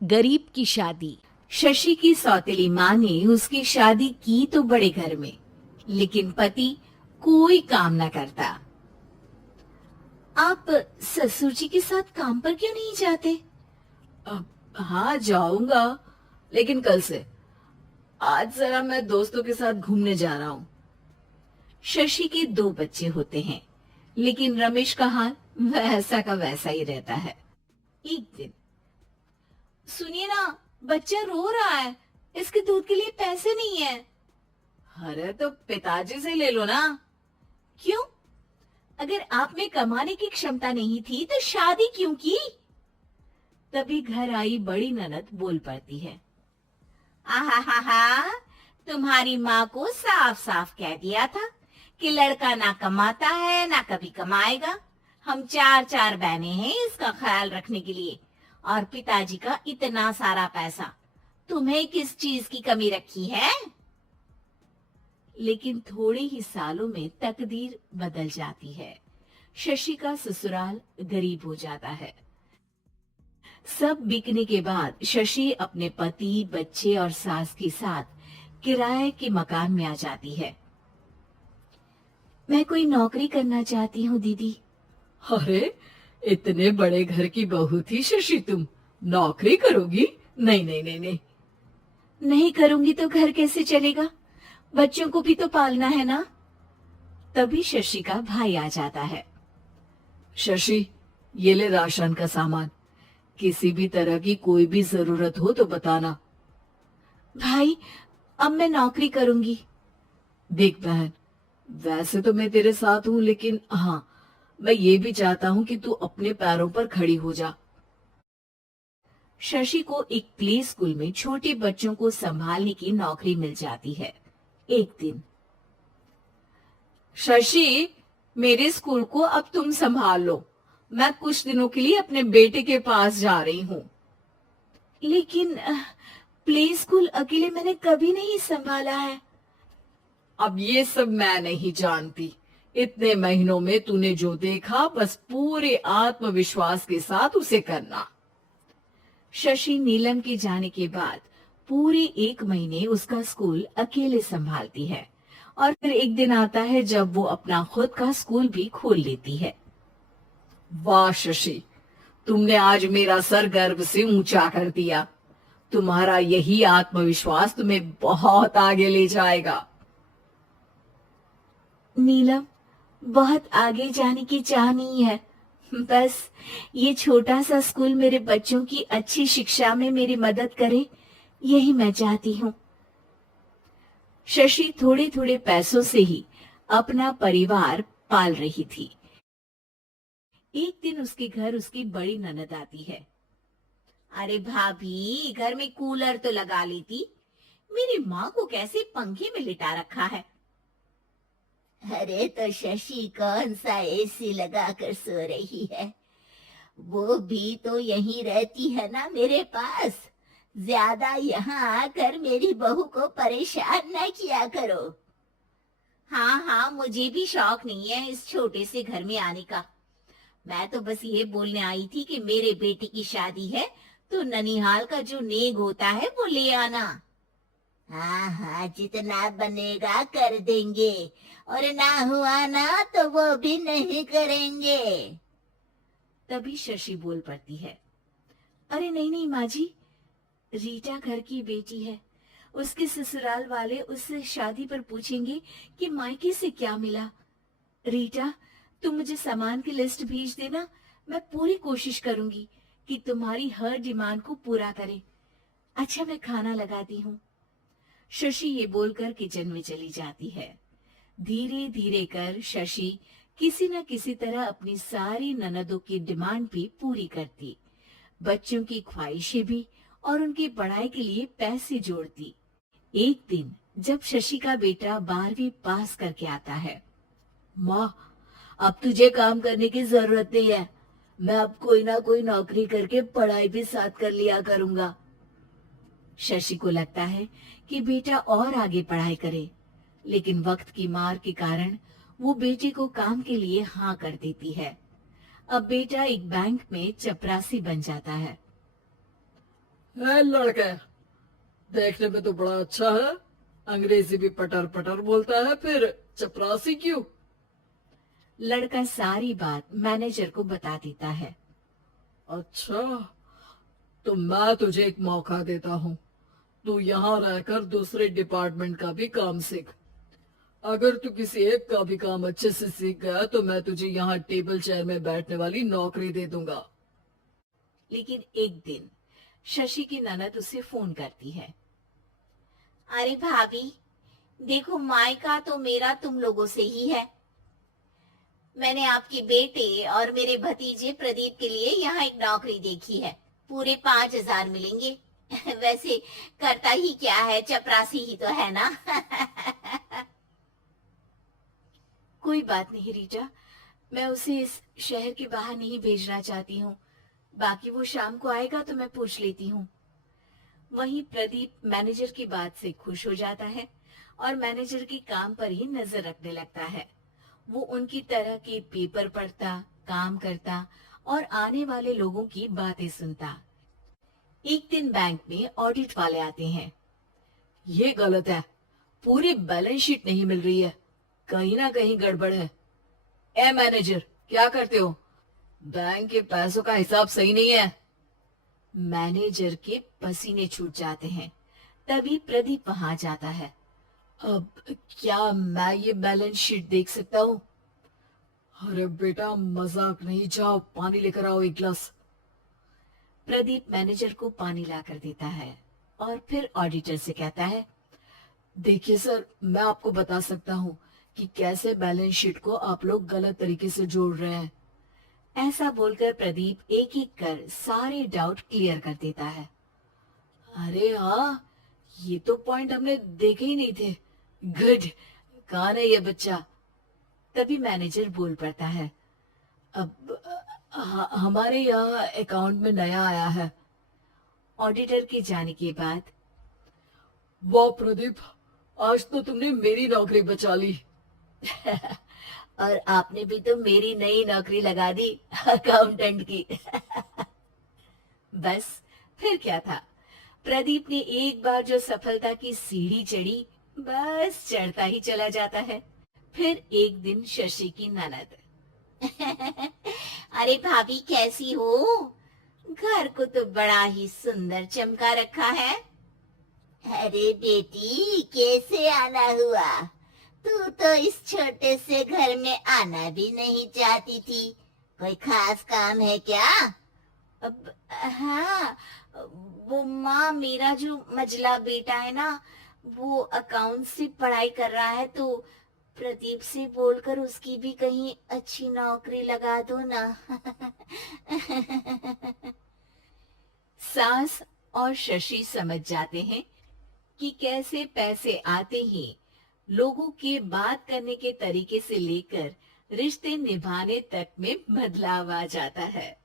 गरीब की शादी। शशि की सौतेली माँ ने उसकी शादी की तो बड़े घर में, लेकिन पति कोई काम न करता। आप ससुर जी के साथ काम पर क्यों नहीं जाते? हाँ जाऊंगा, लेकिन कल से। आज जरा मैं दोस्तों के साथ घूमने जा रहा हूँ। शशि के दो बच्चे होते हैं, लेकिन रमेश का हाल वैसा का वैसा ही रहता है। एक दिन, सुनिए ना, बच्चा रो रहा है, इसके दूध के लिए पैसे नहीं है। अरे तो पिताजी से ले लो ना। क्यों? अगर आप में कमाने की क्षमता नहीं थी तो शादी क्यों की? तभी घर आई बड़ी ननद बोल पड़ती है। आहा, तुम्हारी माँ को साफ साफ कह दिया था कि लड़का ना कमाता है ना कभी कमाएगा। हम चार चार बहनें हैं इसका ख्याल रखने के लिए, और पिताजी का इतना सारा पैसा, तुम्हें किस चीज की कमी रखी है? लेकिन थोड़े ही सालों में तकदीर बदल जाती है। शशि का ससुराल गरीब हो जाता है। सब बिकने के बाद शशि अपने पति, बच्चे और सास के साथ किराए के मकान में आ जाती है। मैं कोई नौकरी करना चाहती हूँ दीदी। अरे इतने बड़े घर की बहू थी शशि, तुम नौकरी करोगी? नहीं नहीं नहीं नहीं। नहीं करूंगी तो घर कैसे चलेगा? बच्चों को भी तो पालना है ना। तभी शशि का भाई आ जाता है। शशि, ये ले राशन का सामान। किसी भी तरह की कोई भी जरूरत हो तो बताना। भाई, अब मैं नौकरी करूंगी। देख बहन, वैसे तो मैं तेरे साथ हूँ, लेकिन हाँ, मैं ये भी चाहता हूँ कि तू अपने पैरों पर खड़ी हो जा। शशि को एक प्ले स्कूल में छोटे बच्चों को संभालने की नौकरी मिल जाती है। एक दिन, शशि, मेरे स्कूल को अब तुम संभाल लो। मैं कुछ दिनों के लिए अपने बेटे के पास जा रही हूँ। लेकिन प्ले स्कूल अकेले मैंने कभी नहीं संभाला है। अब ये सब मैं नहीं जानती। इतने महीनों में तूने जो देखा, बस पूरे आत्मविश्वास के साथ उसे करना। शशि नीलम के जाने के बाद पूरे एक महीने उसका स्कूल अकेले संभालती है, और फिर एक दिन आता है जब वो अपना खुद का स्कूल भी खोल लेती है। वाह शशि, तुमने आज मेरा सर गर्व से ऊंचा कर दिया। तुम्हारा यही आत्मविश्वास तुम्हें बहुत आगे ले जाएगा। नीलम, बहुत आगे जाने की चाह नहीं है। बस ये छोटा सा स्कूल मेरे बच्चों की अच्छी शिक्षा में मेरी मदद करे, यही मैं चाहती हूँ। शशि थोड़े थोड़े पैसों से ही अपना परिवार पाल रही थी। एक दिन उसके घर उसकी बड़ी ननद आती है। अरे भाभी, घर में कूलर तो लगा लेती, मेरी माँ को कैसे पंखे में लिटा रखा है। अरे तो शशि कौन सा एसी लगा कर सो रही है? वो भी तो यहीं रहती है ना मेरे पास। ज्यादा यहाँ आकर मेरी बहू को परेशान न किया करो। हाँ, मुझे भी शौक नहीं है इस छोटे से घर में आने का। मैं तो बस ये बोलने आई थी कि मेरे बेटे की शादी है तो ननिहाल का जो नेग होता है वो ले आना। हाँ, जितना बनेगा कर देंगे, और ना हुआ ना तो वो भी नहीं करेंगे। तभी शशि बोल पड़ती है। अरे नहीं नहीं माँ जी, रीटा घर की बेटी है, उसके ससुराल वाले उससे शादी पर पूछेंगे कि मायके से क्या मिला। रीटा, तुम मुझे सामान की लिस्ट भेज देना, मैं पूरी कोशिश करूंगी कि तुम्हारी हर डिमांड को पूरा करें। अच्छा, मैं खाना लगाती हूँ। शशि ये बोलकर किचन में चली जाती है। धीरे धीरे कर शशि किसी न किसी तरह अपनी सारी ननदों की डिमांड भी पूरी करती, बच्चों की ख्वाहिशें भी, और उनकी पढ़ाई के लिए पैसे जोड़ती। एक दिन जब शशि का बेटा 12वीं पास करके आता है। माँ, अब तुझे काम करने की जरूरत नहीं है। मैं अब कोई ना कोई नौकरी करके पढ़ाई भी साथ कर लिया करूंगा। शशि को लगता है कि बेटा और आगे पढ़ाई करे, लेकिन वक्त की मार के कारण वो बेटे को काम के लिए हाँ कर देती है। अब बेटा एक बैंक में चपरासी बन जाता है। है लड़का, देखने में तो बड़ा अच्छा है, अंग्रेजी भी पटर पटर बोलता है, फिर चपरासी क्यों? लड़का सारी बात मैनेजर को बता देता है। अच्छा, तो मैं तुझे एक मौका देता हूँ, तू यहाँ रहकर दूसरे डिपार्टमेंट का भी काम सीख। अगर तू किसी एक का भी काम अच्छे से सीख गया तो मैं तुझे यहाँ टेबल चेयर में बैठने वाली नौकरी दे दूंगा। लेकिन एक दिन शशि की ननद उसे फोन करती है। अरे भाभी, देखो मायका तो मेरा तुम लोगों से ही है। मैंने आपके बेटे और मेरे भतीजे प्रदीप के लिए यहाँ एक नौकरी देखी है, पूरे 5,000 मिलेंगे। वैसे करता ही क्या है, चपरासी ही तो है ना। कोई बात नहीं रीटा, मैं उसे इस शहर के बाहर नहीं भेजना चाहती हूँ, बाकी वो शाम को आएगा तो मैं पूछ लेती हूँ। वहीं प्रदीप मैनेजर की बात से खुश हो जाता है और मैनेजर के काम पर ही नजर रखने लगता है। वो उनकी तरह के पेपर पढ़ता, काम करता और आने वाले लोगों की बातें सुनता। एक दिन बैंक में ऑडिट वाले आते हैं। ये गलत है, पूरी बैलेंस शीट नहीं मिल रही है, कहीं ना कहीं गड़बड़ है। ए मैनेजर, क्या करते हो? बैंक के पैसों का हिसाब सही नहीं है। मैनेजर के पसीने छूट जाते हैं। तभी प्रदीप वहां जाता है। अब क्या मैं ये बैलेंस शीट देख सकता हूँ? अरे बेटा, मजाक नहीं, जाओ पानी लेकर आओ एक गिलास। प्रदीप मैनेजर को पानी लाकर देता है और फिर ऑडिटर से कहता है, देखिए सर, मैं आपको बता सकता हूँ कि कैसे बैलेंस शीट को आप लोग गलत तरीके से जोड़ रहे हैं। ऐसा बोलकर प्रदीप एक एक कर सारे डाउट क्लियर कर देता है। अरे हाँ, ये तो पॉइंट हमने देखे ही नहीं थे। गुड, कौन है ये बच्चा? तभी मैनेजर बोल पड़ता है, अब हमारे यहाँ अकाउंट में नया आया है। ऑडिटर के जाने के बाद, वाह प्रदीप, आज तो तुमने मेरी नौकरी बचा ली। और आपने भी तो मेरी नई नौकरी लगा दी, अकाउंटेंट की। बस फिर क्या था, प्रदीप ने एक बार जो सफलता की सीढ़ी चढ़ी, बस चढ़ता ही चला जाता है। फिर एक दिन शशि की ननद, अरे भाभी कैसी हो? घर को तो बड़ा ही सुंदर चमका रखा है। अरे बेटी, कैसे आना हुआ? तू तो इस छोटे से घर में आना भी नहीं चाहती थी, कोई खास काम है क्या? अब हाँ, वो माँ, मेरा जो मझला बेटा है ना, वो अकाउंट से पढ़ाई कर रहा है, तो प्रदीप से बोलकर उसकी भी कहीं अच्छी नौकरी लगा दो ना। सास और शशि समझ जाते हैं कि कैसे पैसे आते ही लोगों के बात करने के तरीके से लेकर रिश्ते निभाने तक में बदलाव आ जाता है।